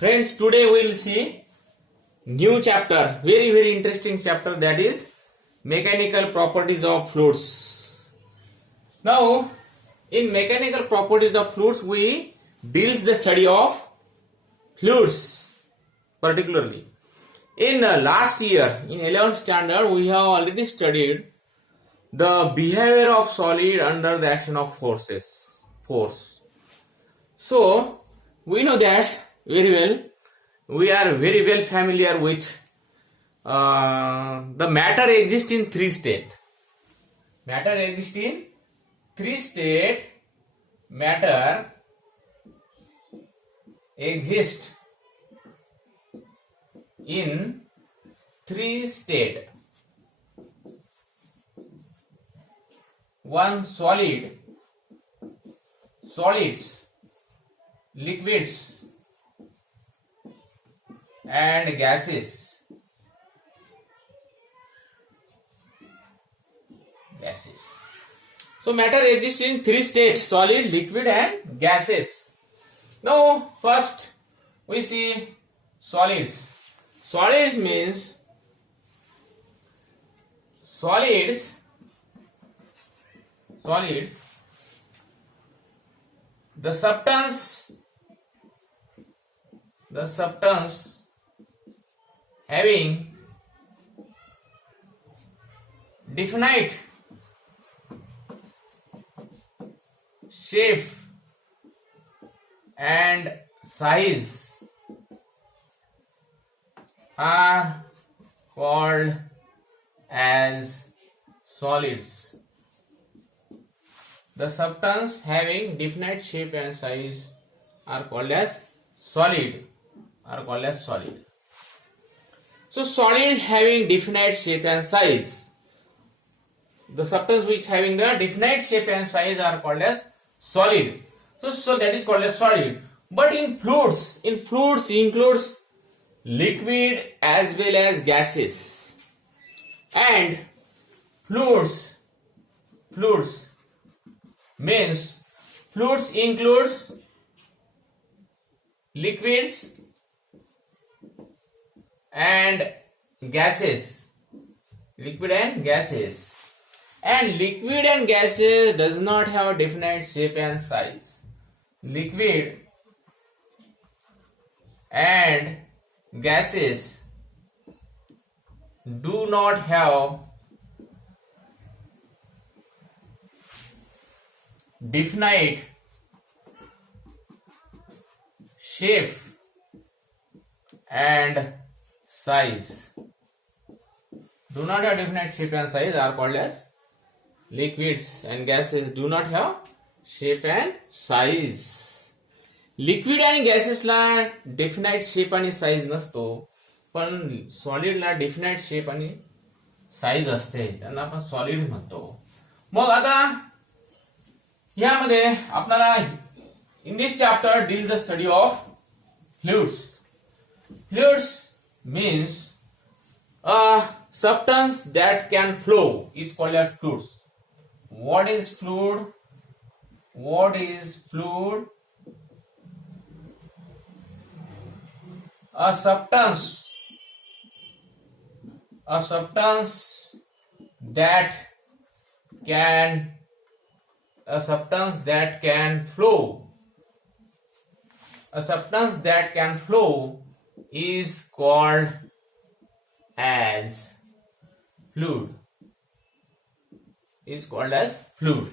Friends, today we will see new chapter, very interesting chapter, that is mechanical properties of fluids. Now, in mechanical properties of fluids, we deals the study of fluids particularly. In last year, in 11th standard, we have already studied the behavior of solid under the action of force. So, we know that very well. We are very well familiar with the matter exists in three states. Matter exists in three states. Matter exists in three states. One, solids, liquids, and gases. So matter exists in three states: solid, liquid, and gases. Now first we see solids. Solids means the substance having definite shape and size are called as solids. The substance having definite shape and size are called as solid. So solid having definite shape and size. The substance which having the definite shape and size are called as solid. So that is called as solid. But in fluids includes liquid as well as gases. And fluids means fluids includes liquids and gases. And liquid and gases does not have definite shape and size. Liquid and gases do not have definite shape and size. Do not have definite shape and size are called as liquids, and gases do not have shape and size. Liquid आणि गॅसेसला definite shape आणि size नसतो, पण सॉलिडला definite shape आणि size असते, त्यांना आपण solid म्हणतो. मग आता यामध्ये आपल्याला in this chapter deal the study of fluids means a substance that can flow is called as fluids. What is fluid? A substance that can flow. A substance that can flow is called as fluid.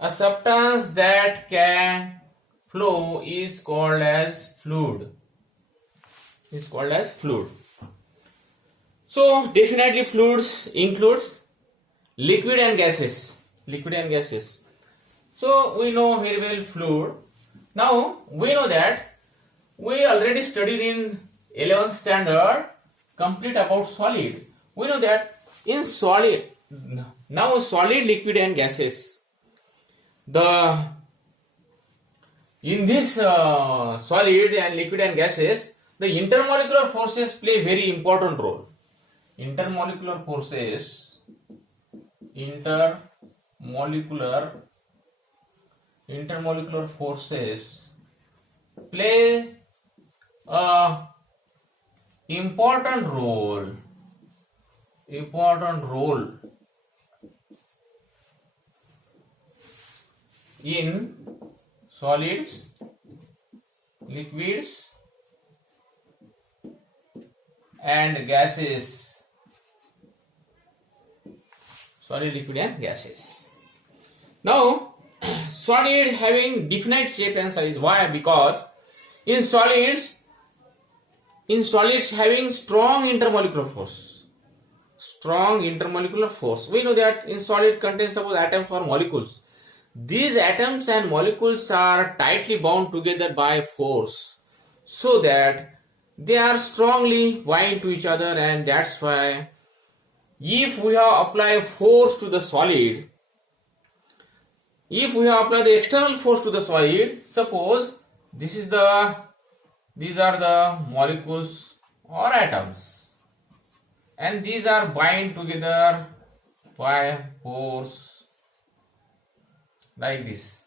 A substance that can flow is called as fluid. So definitely fluids includes liquid and gases. So we know very well fluid. Now we know that we already studied in 11th standard complete about solid. We know that in solid, now solid, liquid and gases, in this solid and liquid and gases, the intermolecular forces play very important role. Intermolecular forces play a important role in solids, liquids and gases. Solid, liquid and gases. Now, solid having definite shape and size. Why? Because in solids having strong intermolecular force. We know that in solid contains suppose atoms or molecules. These atoms and molecules are tightly bound together by force, so that they are strongly bind to each other, and that's why if we have applied force to the solid, if we have applied the external force to the solid, suppose these are the molecules or atoms, and these are bind together by force like this.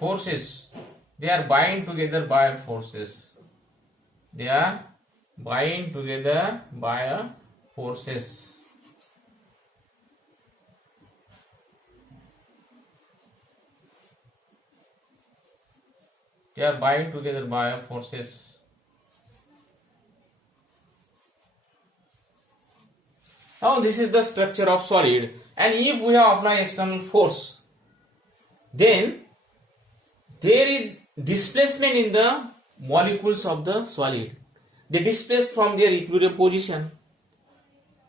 Forces, they are bind together by forces. They are bind together by forces. They are bind together by forces. Now this is the structure of solid, and if we have applied external force, then there is displacement in the molecules of the solid. They displace from their equilibrium position.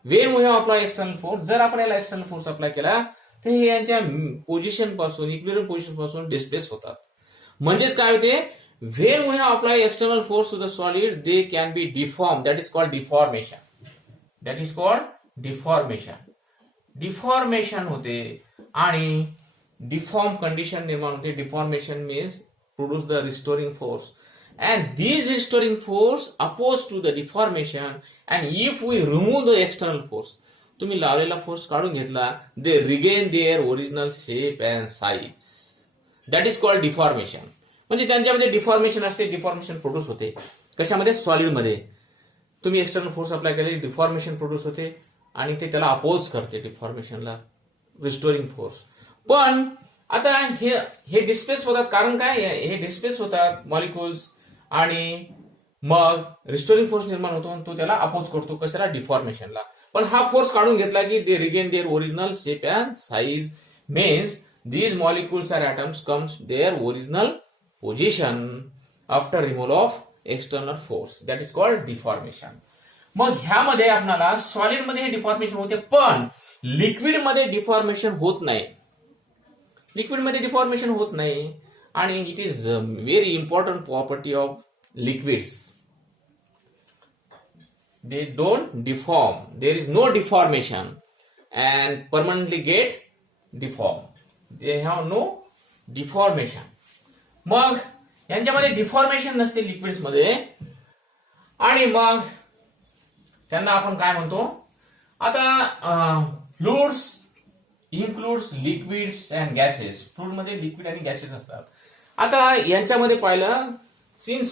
When we have applied external force, जर आपण याला external force apply केला तर हे यांच्या position पासून equilibrium position पासून displace होतात. म्हणजेच काय होते, when we have applied external force to the solid, they can be deformed. That is called deformation. Deformation होते आणि डिफॉर्म कंडिशन निर्माण होते. Deformation means produce the restoring force, and these restoring force opposed to the deformation, and if we remove the external force, तुम्ही लावलेला force काढून घेतला, they regain their original shape and size. That is called deformation. म्हणजे त्यांच्यामध्ये deformation असते, deformation produce होते. कशामध्ये? Solid मध्ये. तुम्ही एक्सटर्नल फोर्स अप्लाय केले, डिफॉर्मेशन प्रोड्यूस होते आणि ते त्याला अपोज करते डिफॉर्मेशनला, रिस्टोरिंग फोर्स. पण आता हे डिस्प्लेस होतात. कारण काय? हे डिस्प्लेस होतात मॉलिक्युल्स आणि मग रिस्टोरिंग फोर्स निर्माण होतो आणि तो त्याला अपोज करतो. कशाला? डिफॉर्मेशनला. पण हा फोर्स काढून घेतला की they regain their original shape and size. Means these molecules or atoms comes their original position after removal of external force. That is called deformation. मग ह्यामध्ये आपल्याला सॉलिड मध्ये हे डिफॉर्मेशन होते, पण लिक्विड मध्ये डिफॉर्मेशन होत नाही. आणि it is very important property of liquids. They don't deform. There is no deformation and permanently get deformed. They have no deformation. मग यांच्यामध्ये डिफॉर्मेशन नसते लिक्विड्स मध्ये, आणि मग त्यांना आपण काय म्हणतो? आता fluids includes liquids and gases. Fluid मध्ये लिक्विड आणि गॅसेस असतात. आता यांच्यामध्ये पाहिलं, इन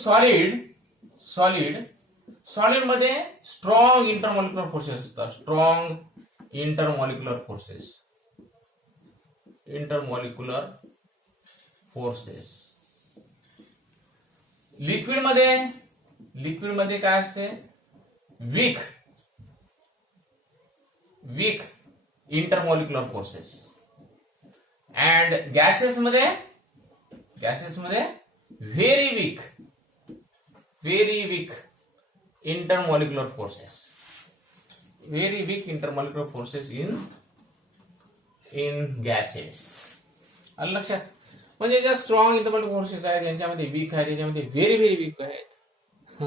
सॉलिड मध्ये स्ट्रॉंग इंटरमॉलिक्युलर फोर्सेस असतात. Intermolecular forces. लिक्विड मध्ये काय असते? Weak intermolecular forces. And gases मध्ये very weak intermolecular forces. Very weak intermolecular forces in gases. आलं लक्षात? म्हणजे ज्या स्ट्रॉंग इंटरमॉलिक्युलर फोर्सेस आहेत यांच्यामध्ये वीक आहेत, त्याच्यामध्ये व्हेरी वीक आहेत.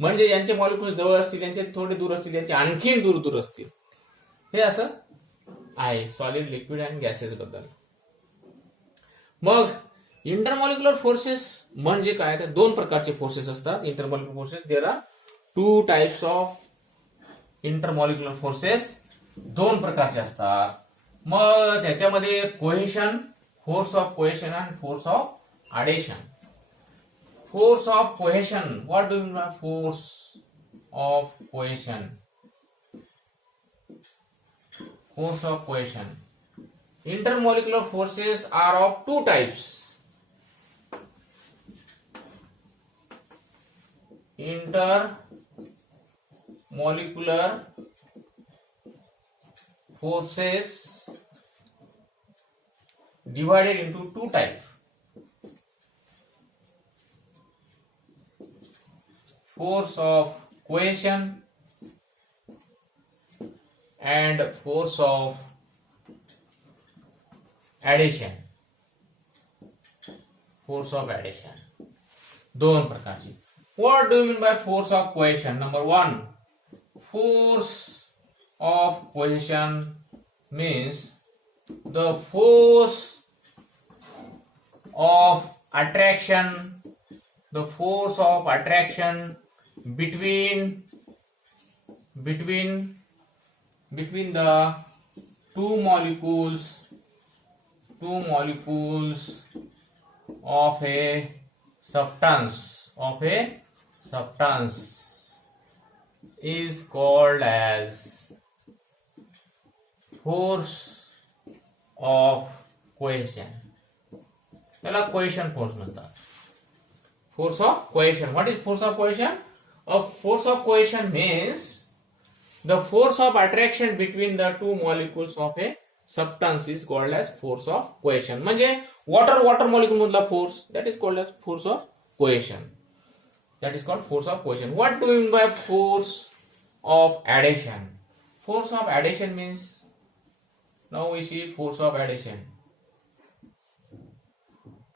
म्हणजे यांचे मॉलिक्युल जवळ असतील, त्यांचे थोडे दूर असतील, त्यांचे आणखीन दूर असतील. हे असं आहे सॉलिड, लिक्विड अँड गॅसेस बद्दल. मग इंटरमॉलिक्युलर फोर्सेस म्हणजे काय? तर दोन प्रकारचे फोर्सेस असतात intermolecular forces. There are two types of intermolecular forces. दोन प्रकारचे असतात. मग त्याच्यामध्ये cohesion force of cohesion and force of adhesion. Force of cohesion. What do you mean by force of cohesion? Force of cohesion. Intermolecular forces are of two types. Intermolecular forces divided into two types. Force of cohesion and force of adhesion. Force of adhesion. दोन प्रकारची. What do you mean by force of cohesion? Number one, force of cohesion means the force of attraction, the force of attraction between the two molecules of a substance is called as force of cohesion. त्याला cohesion force म्हणतात. Force of cohesion. What is force of cohesion? A force of cohesion means the force of attraction between the two molecules of a substance is called as force of cohesion. म्हणजे water molecule मधला force, that is called as force of cohesion. That is called force of cohesion. What do you mean by force of adhesion? Force of adhesion means, now we see force of adhesion.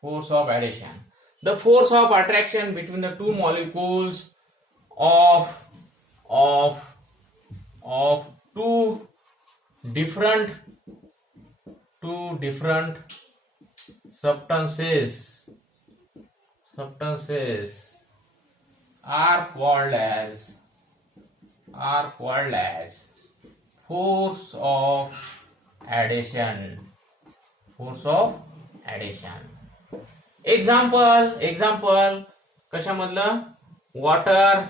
Force of adhesion. The force of attraction between the two molecules of two different substances are called as force of adhesion. Force of adhesion. Example कशामधलं? Water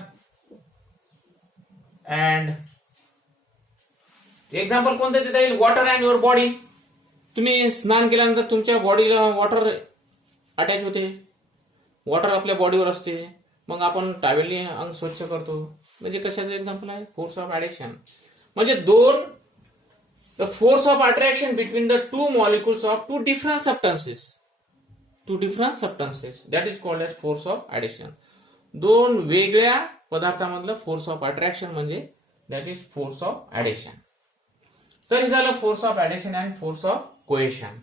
and example कोणतं देता येईल? Water and your body. तुम्ही स्नान केल्यानंतर तुमच्या बॉडीला water attach होते, water आपल्या बॉडीवर असते, मग आपण टॉवेलने अंग स्वच्छ करतो. म्हणजे कशाचं एक्झाम्पल आहे? Force of adhesion. म्हणजे दोन, the force of attraction between the two molecules of two different substances that is called as force of adhesion. दोन वेगळ्या पदार्थांमधलं फोर्स ऑफ अट्रॅक्शन म्हणजे that is force of adhesion. तर हे झालं force of adhesion and force of cohesion.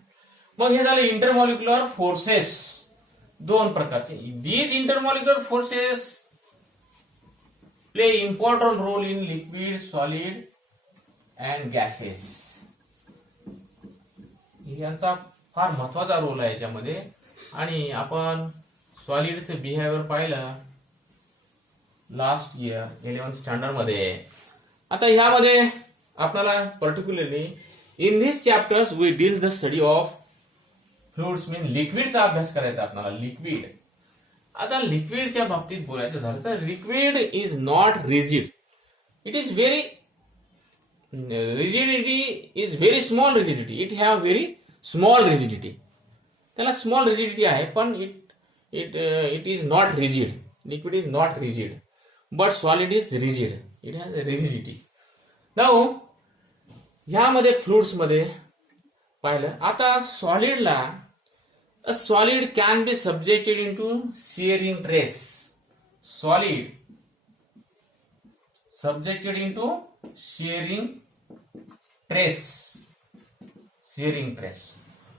मग हे झालं इंटरमॉलिक्युलर फोर्सेस. दोन प्रकारचे. These intermolecular forces play important role in liquid, solid and gases. यांचा फार महत्वाचा रोल आहे याच्यामध्ये. आणि आपण सॉलिडचं बिहेवियर पाहिलं लास्ट इयर 11th स्टँडर्ड मध्ये. आता ह्यामध्ये आपल्याला particularly in this chapters we deal the study of fluids mean लिक्विडचा अभ्यास करायचा आपल्याला. लिक्विड. आता लिक्विडच्या बाबतीत बोलायचं झालं तर liquid is not rigid. It is very rigidity is very small rigidity. It have very small rigidity. त्याला स्मॉल रिजिडिटी आहे पण it is not rigid. Liquid is not rigid but solid is rigid. It has rigidity. Now ह्यामध्ये fluids मध्ये पाहिलं. आता सॉलिडला a solid can be subjected into shearing trace. Solid subjected into shearing trace.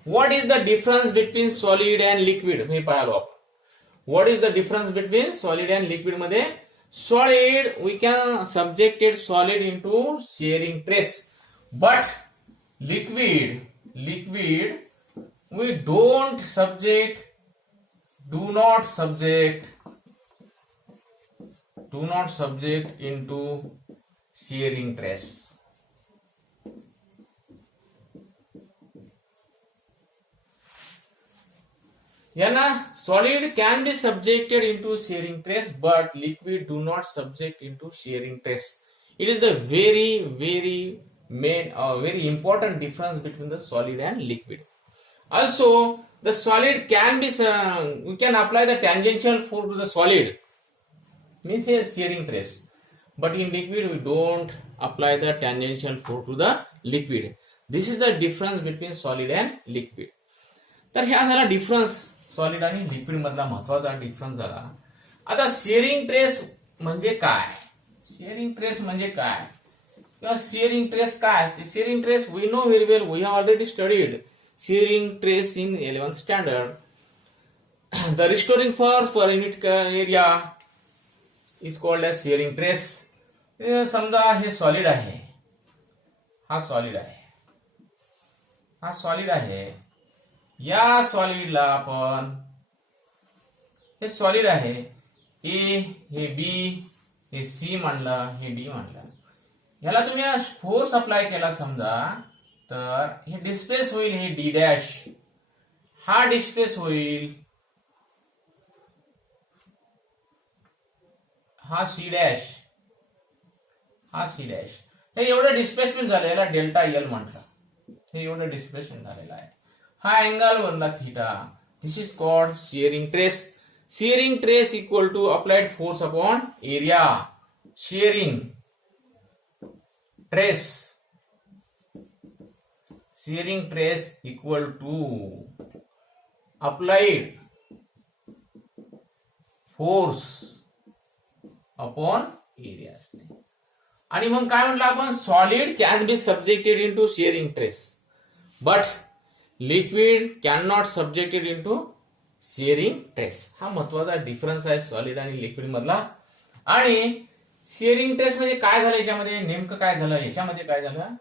What is the difference between solid and liquid? हे पाहिलो आपण. What is the difference between solid and liquid मध्ये? Solid we can subjected solid into shearing trace, but liquid we do not subject into shearing trace. यांना solid can be subjected into shearing stress but liquid do not subject into shearing stress. It is the very main very important difference between the solid and liquid. Also, the solid can be we can apply the tangential force to the solid, means a shearing trace, but in liquid we don't apply the tangential force to the liquid. This is the difference between solid and liquid. तर ह्या झाला difference solid आणि liquid मधला महत्वाचा difference झाला. आता sharing trace म्हणजे काय, शेअरिंग ट्रेस म्हणजे काय किंवा शेअरिंग ट्रेस काय असते. Shearing stress we know very well, we have already studied shearing stress in 11th standard. The restoring force per unit area is called as shearing stress. समजा हे solid आहे, हा solid आहे, हा सॉलिड आहे. या सॉलिडला आपण, हे सॉलिड आहे, ए हे बी हे सी मानलं, हे डी मानलं. ह्याला तुम्ही फोर्स अप्लाय केला समजा, तर हे डिस्प्लेस होईल, हे डी डॅश, हा डिस्प्लेस होईल, हा सी डॅश, हा सी डॅश. हे एवढं डिस्प्लेसमेंट झालं, याला डेल्टा एल म्हटलं. हे एवढं डिस्प्लेसमेंट झालेलं आहे. हा अँगल बनला theta. This is called shearing stress. Shearing stress equal to applied force upon area. Shearing stress, shearing stress equal to applied force upon area असते. आणि मग काय म्हटलं आपण, solid can be subjected into shearing stress but liquid can not subjected into shearing stress. हा महत्वाचा difference आहे solid आणि लिक्विड मधला. आणि शेअरिंग ट्रेस म्हणजे काय झालं, याच्यामध्ये नेमकं काय झालं, याच्यामध्ये काय झालं,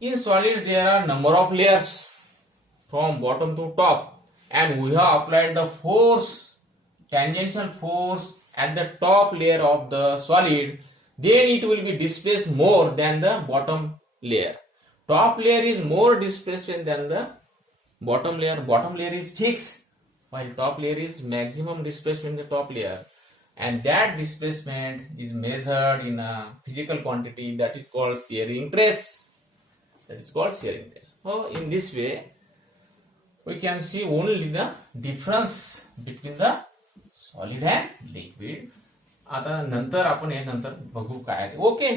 in solid there are number of layers from bottom to top and we have applied the force, tangential force at the top layer of the solid, then it will be displaced more than the bottom layer. Top layer is more displacement than the bottom layer. Bottom layer is fixed while top layer is maximum displacement in the top layer, and that displacement is measured in a physical quantity that is called shearing trace. That is called shearing trace. So in this way we can see only the difference between the solid and liquid. आता नंतर आपण हे नंतर बघू काय. Okay.